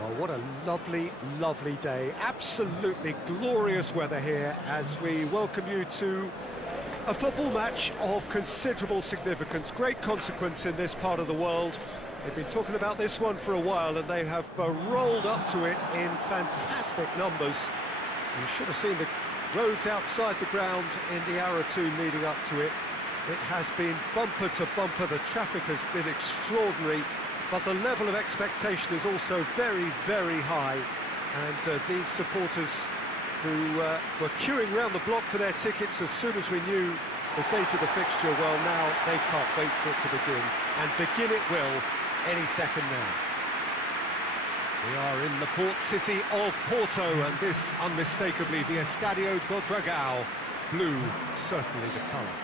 Well, what a lovely, lovely day. Absolutely glorious weather here as we welcome you to a football match of considerable significance, great consequence in this part of the world. They've been talking about this one for a while and they have rolled up to it in fantastic numbers. You should have seen the roads outside the ground in the hour or two leading up to it. It has been bumper to bumper, the traffic has been extraordinary, but the level of expectation is also very, very high. And these supporters who were queuing round the block for their tickets as soon as we knew the date of the fixture, well, now they can't wait for it to begin. And begin it will any second now. We are in the port city of Porto, and this unmistakably the Estadio do Dragão. Blue, certainly the colour.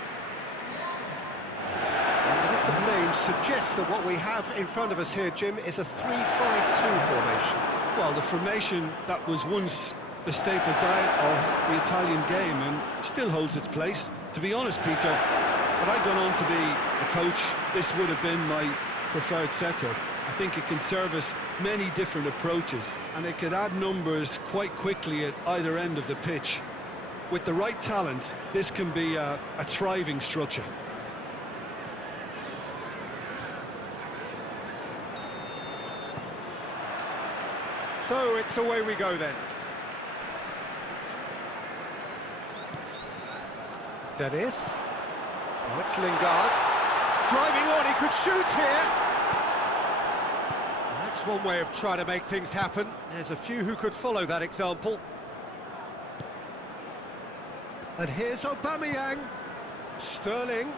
And the list of names suggests that what we have in front of us here, Jim, is a 3-5-2 formation. Well, the formation that was once the staple diet of the Italian game and still holds its place. To be honest, Peter, had I gone on to be a coach, this would have been my preferred setup. I think it can service many different approaches, and it could add numbers quite quickly at either end of the pitch. With the right talent, this can be a thriving structure. So it's away we go then. Dennis. Oh, it's Lingard. Driving on, he could shoot here. That's one way of trying to make things happen. There's a few who could follow that example. And here's Aubameyang. Sterling.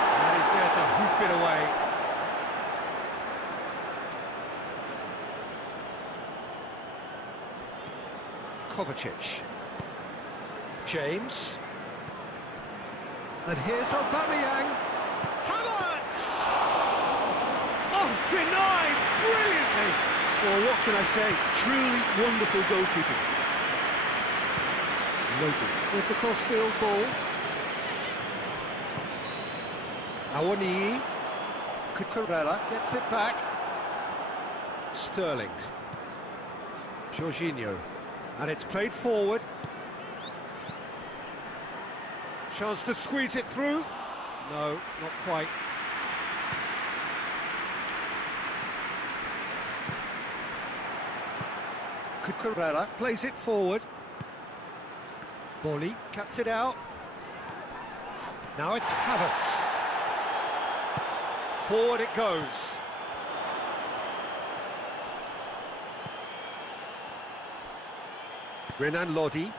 And he's there to hoof it away. Kovacic. James. And here's Aubameyang. Havertz! Oh, denied brilliantly! Well, what can I say? Truly wonderful goalkeeping. Logan with the crossfield ball. Awani. Cucurella gets it back. Sterling. Jorginho. And it's played forward. Chance to squeeze it through. No, not quite. Cucurella plays it forward. Bolly cuts it out. Now it's Havertz. Forward it goes. Renan Lodi.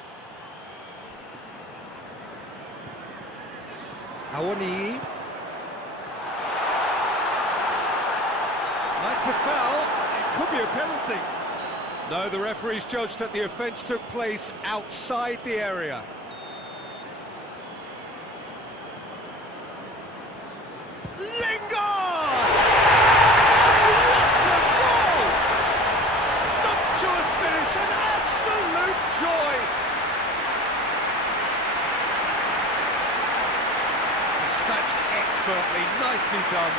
Awani. That's a foul. It could be a penalty. No, the referee's judged that the offence took place outside the area. Lingard! What a goal! Sumptuous finish, an absolute joy! Dispatched expertly, nicely done.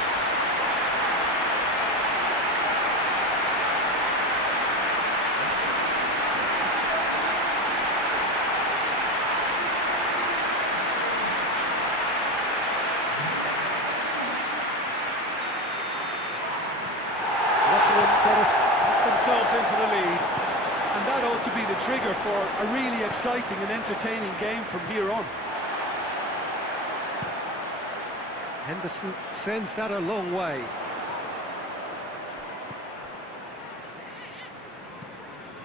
Themselves into the lead, and that ought to be the trigger for a really exciting and entertaining game from here on. Henderson sends that a long way.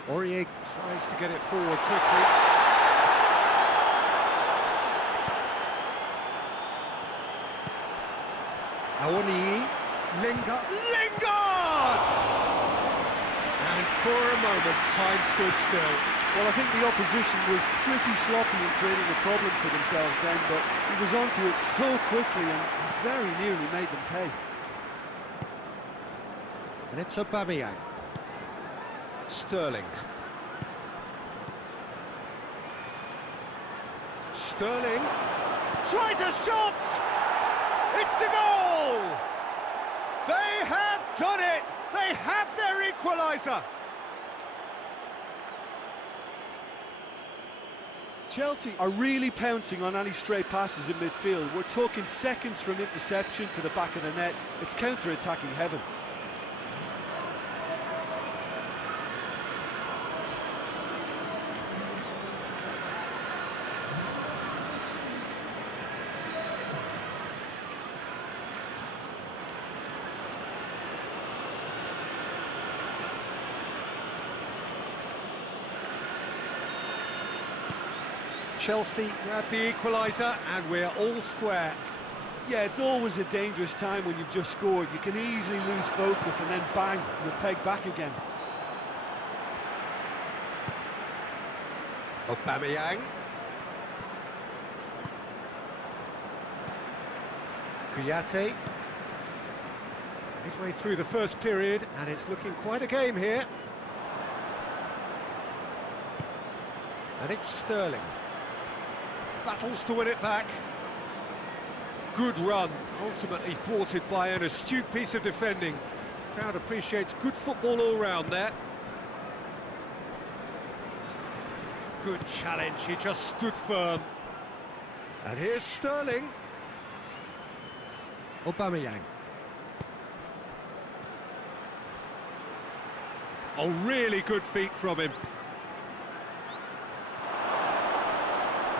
Aurier tries to get it forward quickly. Awani. Lingard! And for a moment, time stood still. Well, I think the opposition was pretty sloppy in creating a problem for themselves then, but he was onto it so quickly and very nearly made them pay. And it's Aubameyang. Sterling. Sterling tries a shot! It's a goal! They have done it! They have their equal. equaliser. Chelsea are really pouncing on any stray passes in midfield. We're talking seconds from interception to the back of the net. It's counter-attacking heaven. Chelsea grab the equaliser and we're all square. Yeah, it's always a dangerous time when you've just scored. You can easily lose focus and then bang, you're pegged back again. Aubameyang. Kouyaté. Midway through the first period and it's looking quite a game here. And it's Sterling. Battles to win it back. Good run, ultimately thwarted by an astute piece of defending. Crowd appreciates good football all round there. Good challenge, he just stood firm. And here's Sterling. Aubameyang. Oh, really good feet from him.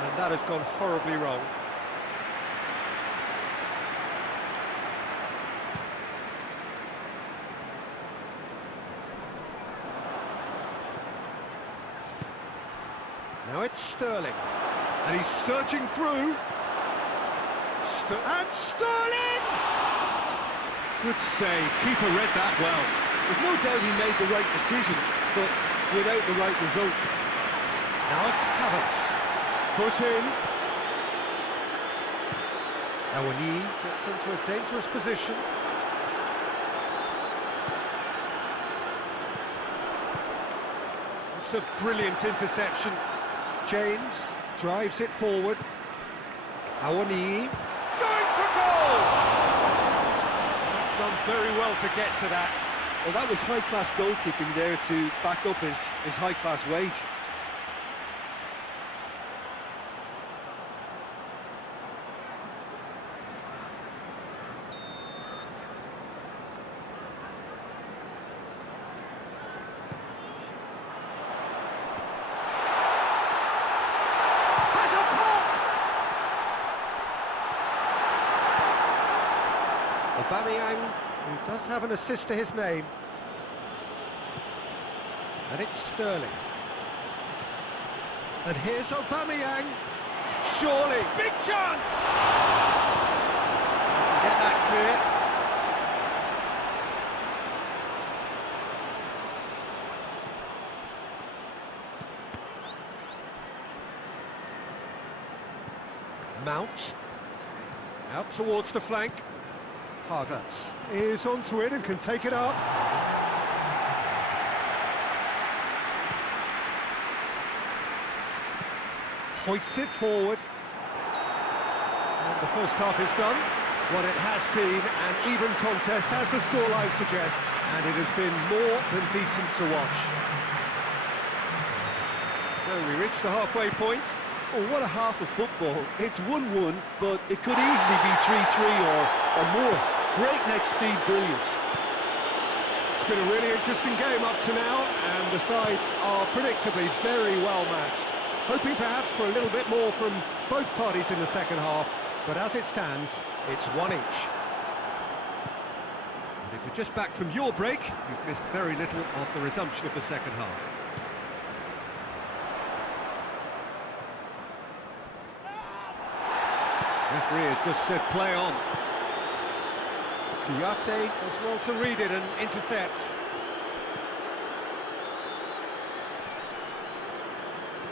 And that has gone horribly wrong. Now it's Sterling. And he's surging through. And Sterling! Good save. Keeper read that well. There's no doubt he made the right decision, but without the right result. Now it's Havertz. Foot in. Awani gets into a dangerous position. It's a brilliant interception. James drives it forward. Awani going for goal! He's done very well to get to that. Well, that was high-class goalkeeping there to back up his high-class wage. Aubameyang, who does have an assist to his name. And it's Sterling. And here's Aubameyang. Surely, big chance! Get that clear. Mount. Out towards the flank. Havertz is onto it and can take it up. Hoists it forward. And the first half is done. What it has been an even contest, as the scoreline suggests, and it has been more than decent to watch. So we reach the halfway point. Oh, what a half of football. It's 1-1, but it could easily be 3-3 or more. Breakneck speed brilliance. It's been a really interesting game up to now, and the sides are predictably very well matched. Hoping perhaps for a little bit more from both parties in the second half, but as it stands, it's one each. And if you're just back from your break, you've missed very little of the resumption of the second half. Referee has just said play on. Kouyaté does well to read it and intercepts.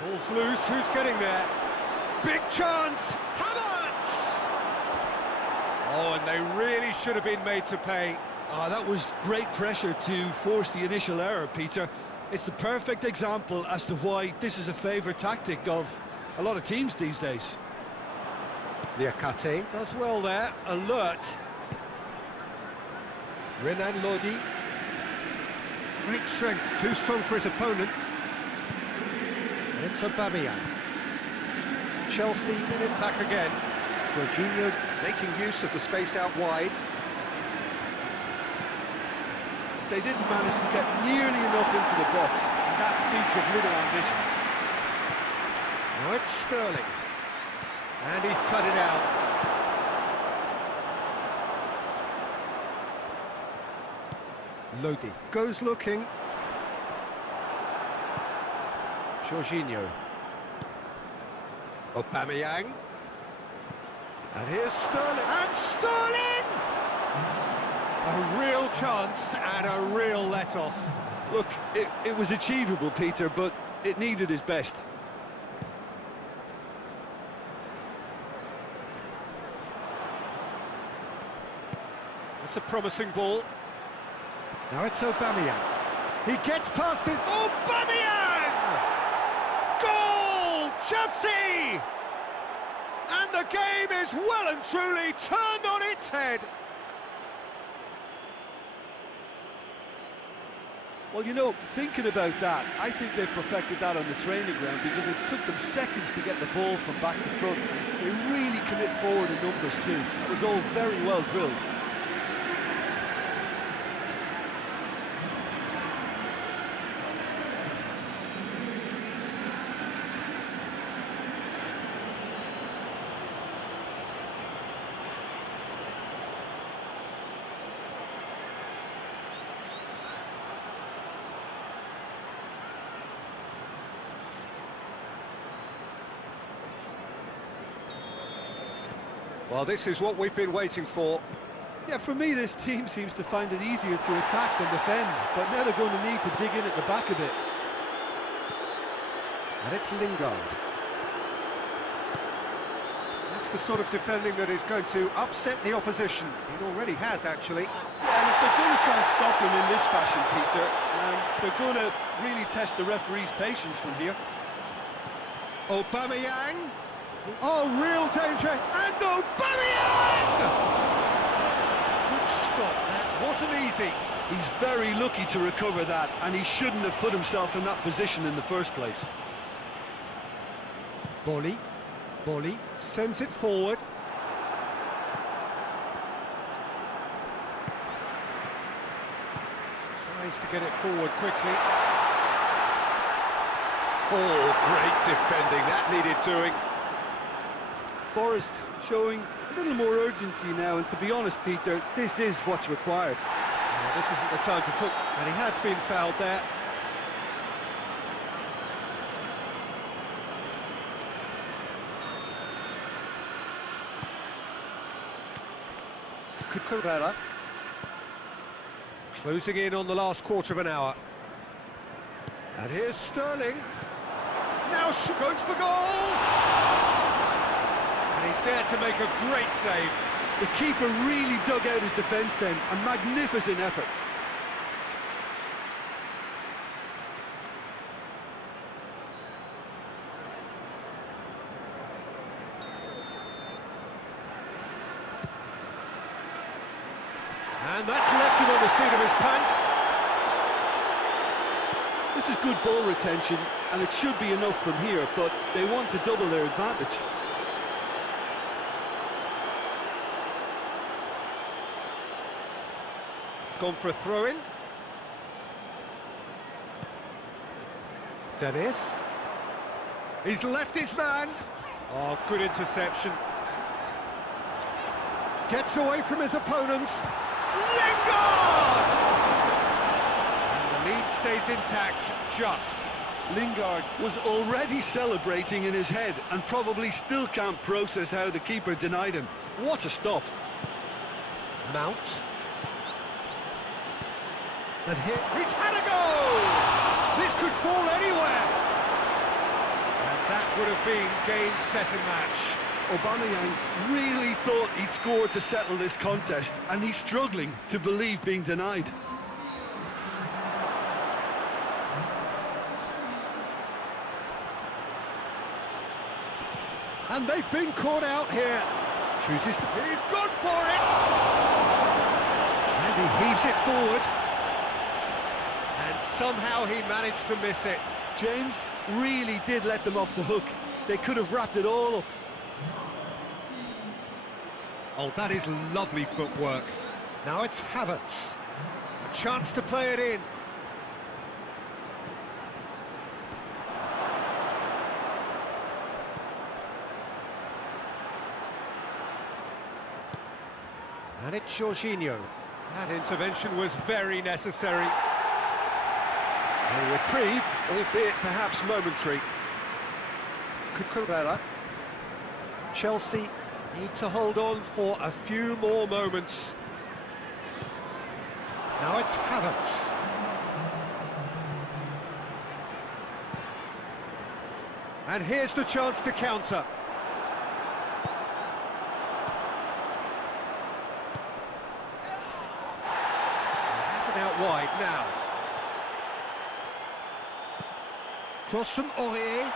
Ball's loose, who's getting there? Big chance! Havertz! Oh, and they really should have been made to pay. Oh, that was great pressure to force the initial error, Peter. It's the perfect example as to why this is a favourite tactic of a lot of teams these days. Liakate does well there, alert. Renan Lodi. Great strength, too strong for his opponent. And it's Aubameyang. Chelsea get it back again. Jorginho making use of the space out wide. They didn't manage to get nearly enough into the box, and that speaks of little ambition. Now it's Sterling. And he's cut it out. Lodi goes looking. Jorginho. Aubameyang. And here's Sterling. And Sterling! A real chance and a real let-off. Look, it was achievable, Peter, but it needed his best. That's a promising ball. Now it's Aubameyang. He gets past it. Aubameyang! Goal! Chelsea! And the game is well and truly turned on its head. Well, you know, thinking about that, I think they've perfected that on the training ground because it took them seconds to get the ball from back to front. They really commit forward in numbers too. It was all very well drilled. Well, this is what we've been waiting for. Yeah, for me, this team seems to find it easier to attack than defend, but now they're going to need to dig in at the back a bit. And it's Lingard. That's the sort of defending that is going to upset the opposition. It already has, actually. Yeah, and if they're going to try and stop him in this fashion, Peter, they're going to really test the referee's patience from here. Aubameyang. Oh, real danger. And Aubameyang! Good stop. That wasn't easy. He's very lucky to recover that, and he shouldn't have put himself in that position in the first place. Bolly sends it forward. Tries to get it forward quickly. Oh, great defending. That needed doing. Forest showing a little more urgency now, and to be honest, Peter, this is what's required. This isn't the time to talk, and he has been fouled there. Cucurella closing in on the last quarter of an hour. And here's Sterling. Now she goes for goal! And he's there to make a great save. The keeper really dug out his defence then, a magnificent effort. And that's left him on the seat of his pants. This is good ball retention, and it should be enough from here, but they want to double their advantage. It's gone for a throw-in. Dennis. He's left his man. Oh, good interception. Gets away from his opponents. Lingard! And the lead stays intact, just. Lingard was already celebrating in his head and probably still can't process how the keeper denied him. What a stop. Mount. And here, he's had a goal! This could fall anywhere! And that would have been game, set and match. Aubameyang really thought he'd scored to settle this contest, and he's struggling to believe being denied. And they've been caught out here. Chooses to... He's gone for it! And he heaves it forward. And somehow he managed to miss it. James really did let them off the hook. They could have wrapped it all up. Oh, that is lovely footwork. Now it's Havertz. A chance to play it in. And it's Jorginho. That intervention was very necessary. A reprieve, albeit perhaps momentary. Cucurella. Chelsea need to hold on for a few more moments. Now it's Havertz. And here's the chance to counter. Has it out wide now. Cross from Aurier.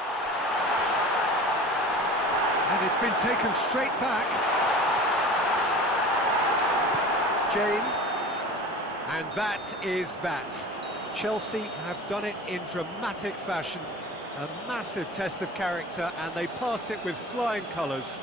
And it's been taken straight back. Jane. And that is that. Chelsea have done it in dramatic fashion. A massive test of character, and they passed it with flying colours.